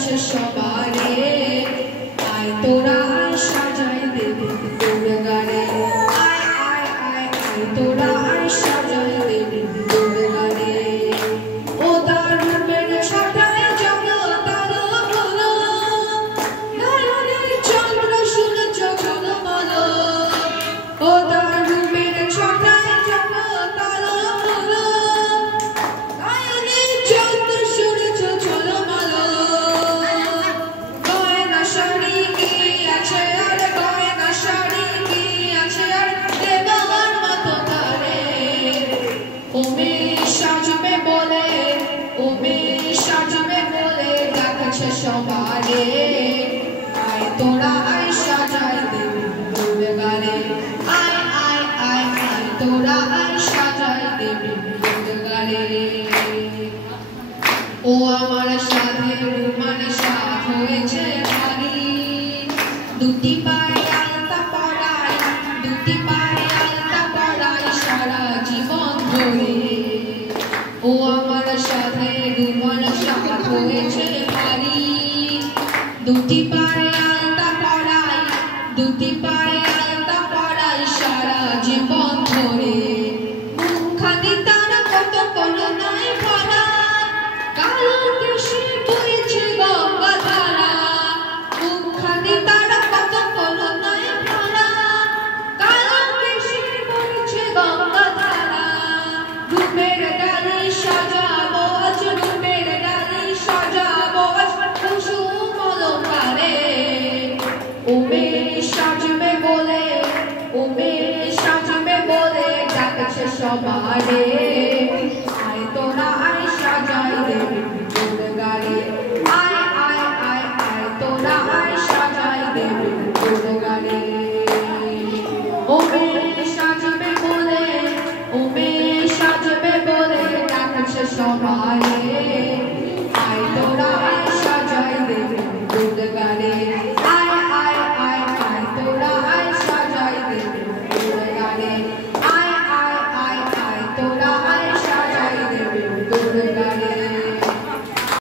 দেখাচ্ছে সবারে আয় তোরা আয় সাজাই দেবী তোর গানে আয় আয় আয় আয় তোরা আয় সাজাই দেবী তোর গানে ও তার রূপের ছটায় জগৎ আলো হলো নয়নের চন্দ্র সূর্য ঝলমলো ও তার রূপের ছটায় জগৎ আলো হলো নয়নের চন্দ্র সূর্য ঝলমলো গয়না শাড়ি কি আছে আর গয়না শাড়ি কি আছে আর দেবার মতো তারে ও মেয়ে সাজবে বলে ও মেয়ে সাজবে বলে ডাকছে সবারে আয় তোরা আয় সাজাই দেবী তোর গানে আয় আয় আয় আয় তোরা আয় সাজাই দেবী তোর গানে ও আমার সাথে রুমানে সাথ হয়েছে ভারী দুটি পায়ে আলতা পরাই দুটি পায়ে আলতা পরাই সারা জীবন ধরে ও আমার সাথে রুমানে সাথ হয়েছে ভারী দুটি পায়ে আলতা পরাই দুটি পায়ে আলতা পরাই সারা জীবন ধরে মুখখানি তার কত করুণায় ভরা কালো কেশে বইছে গঙ্গা ধারা মুখখানি তার কত করুণায় ভরা কালো কেশে বইছে গঙ্গা ধারা রূপের ডালি সাজাবো আজ রূপের ডালি সাজাবো আজ কুসুম অলংকারে ও মেয়ে সাজবে বলে ও মেয়ে সাজবে বলে ডাকছে সবারে আয় তোরা আয় সাজাই দেবী তোর গানে আয় আয় আয় আয় তোরা আয় সাজাই দেবী